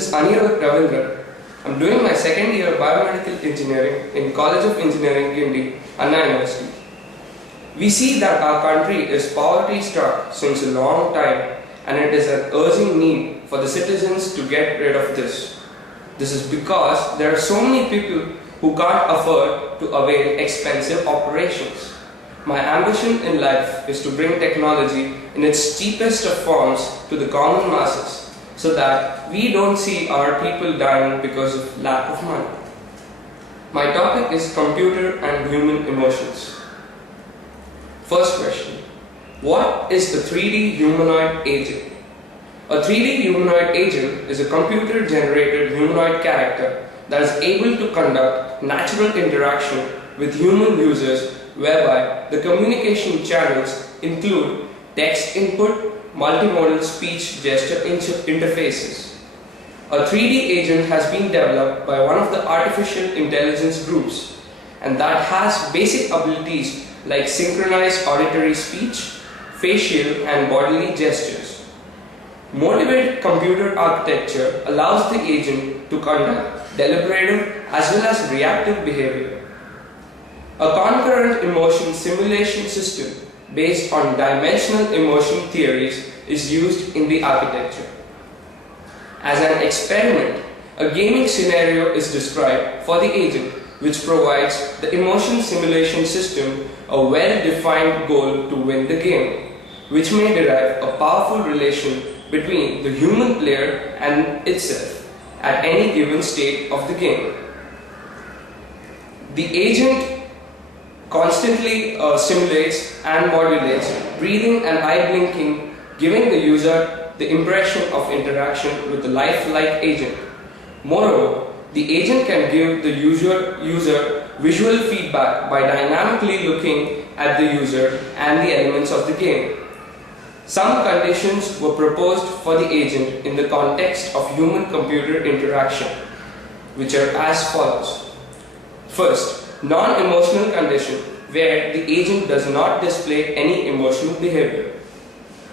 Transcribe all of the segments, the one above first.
is Anirudh Ravindran. I'm doing my second year of Biomedical Engineering in College of Engineering, Guindy, Anna University. We see that our country is poverty-struck since a long time, and it is an urgent need for the citizens to get rid of this. This is because there are so many people who can't afford to avail expensive operations. My ambition in life is to bring technology in its cheapest of forms to the common masses, so that we don't see our people dying because of lack of money. My topic is computer and human emotions. First question: what is a 3D humanoid agent? A 3D humanoid agent is a computer-generated humanoid character that is able to conduct natural interaction with human users, whereby the communication channels include text input, multimodal speech gesture interfaces. A 3D agent has been developed by one of the artificial intelligence groups, and that has basic abilities like synchronized auditory speech, facial and bodily gestures. Motivated computer architecture allows the agent to conduct deliberative as well as reactive behavior. A concurrent emotion simulation system based on dimensional emotion theories is used in the architecture. As an experiment, a gaming scenario is described for the agent, which provides the emotion simulation system a well-defined goal to win the game, which may derive a powerful relation between the human player and itself at any given state of the game. The agent constantly simulates and modulates breathing and eye blinking, giving the user the impression of interaction with the lifelike agent. Moreover, the agent can give the user visual feedback by dynamically looking at the user and the elements of the game. Some conditions were proposed for the agent in the context of human-computer interaction, which are as follows. First, non-emotional condition, where the agent does not display any emotional behavior.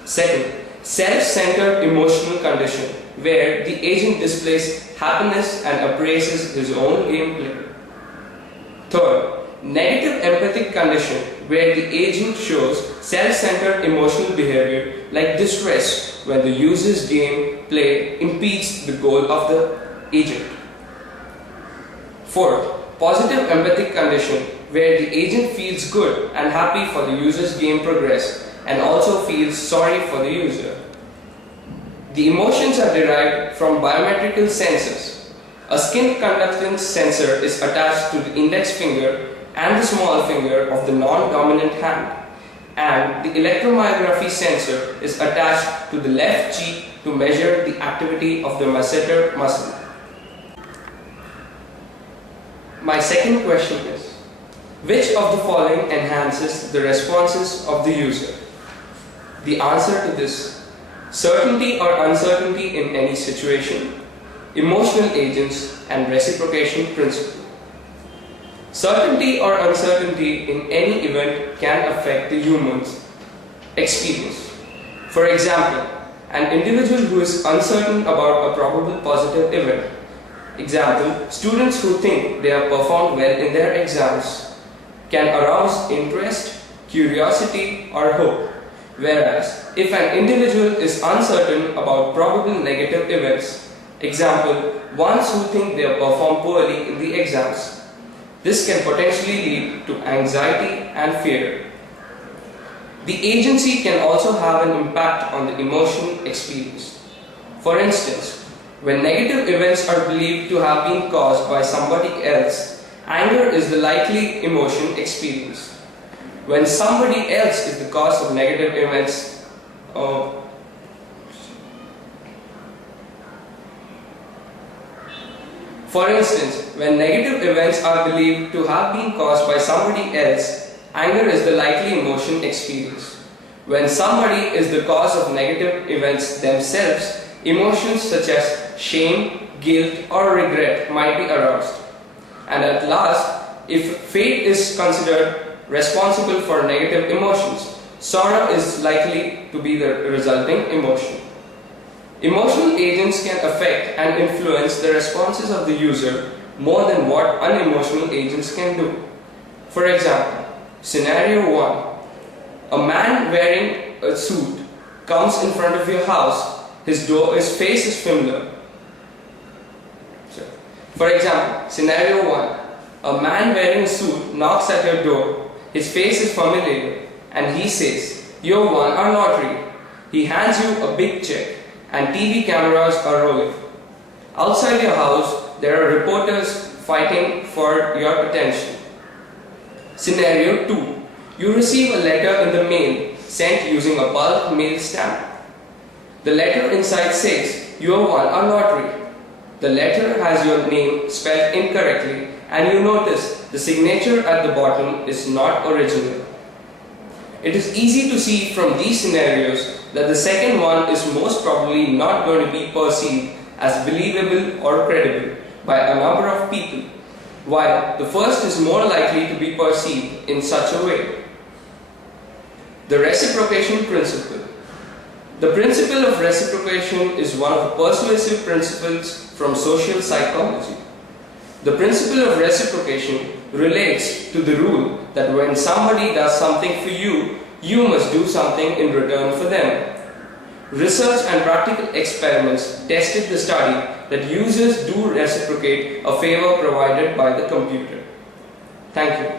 Second, self-centered emotional condition, where the agent displays happiness and appraises his own gameplay. Third, negative empathic condition, where the agent shows self-centered emotional behavior like distress when the user's gameplay impedes the goal of the agent. Fourth, positive empathic condition, where the agent feels good and happy for the user's game progress and also feels sorry for the user. The emotions are derived from biometrical sensors. A skin conductance sensor is attached to the index finger and the small finger of the non-dominant hand, and the electromyography sensor is attached to the left cheek to measure the activity of the masseter muscle. My second question is, which of the following enhances the responses of the user? The answer to this: certainty or uncertainty in any situation, emotional agents, and reciprocation principle. Certainty or uncertainty in any event can affect the human's experience. For example, an individual who is uncertain about a probable positive event. Example, students who think they have performed well in their exams can arouse interest, curiosity, or hope. Whereas, if an individual is uncertain about probable negative events, example, ones who think they have performed poorly in the exams, this can potentially lead to anxiety and fear. The agency can also have an impact on the emotion experienced. For instance, when negative events are believed to have been caused by somebody else, anger is the likely emotion experienced. When somebody else is the cause of negative events, for instance, when negative events are believed to have been caused by somebody else, anger is the likely emotion experienced. When somebody is the cause of negative events themselves, emotions such as shame, guilt, or regret might be aroused. And at last, if fate is considered responsible for negative emotions, sorrow is likely to be the resulting emotion. Emotional agents can affect and influence the responses of the user more than what unemotional agents can do. For example, scenario 1. A man wearing a suit comes in front of your house. His face is familiar. For example, scenario 1. A man wearing a suit knocks at your door. His face is familiar and he says, "You won our lottery." He hands you a big check and TV cameras are rolling. Outside your house, there are reporters fighting for your attention. Scenario 2. You receive a letter in the mail sent using a bulk mail stamp. The letter inside says, "You have won our lottery." The letter has your name spelled incorrectly and you notice the signature at the bottom is not original. It is easy to see from these scenarios that the second one is most probably not going to be perceived as believable or credible by a number of people, while the first is more likely to be perceived in such a way. The reciprocation principle. The principle of reciprocation is one of the persuasive principles from social psychology. The principle of reciprocation relates to the rule that when somebody does something for you, you must do something in return for them. Research and practical experiments tested the study that users do reciprocate a favor provided by the computer. Thank you.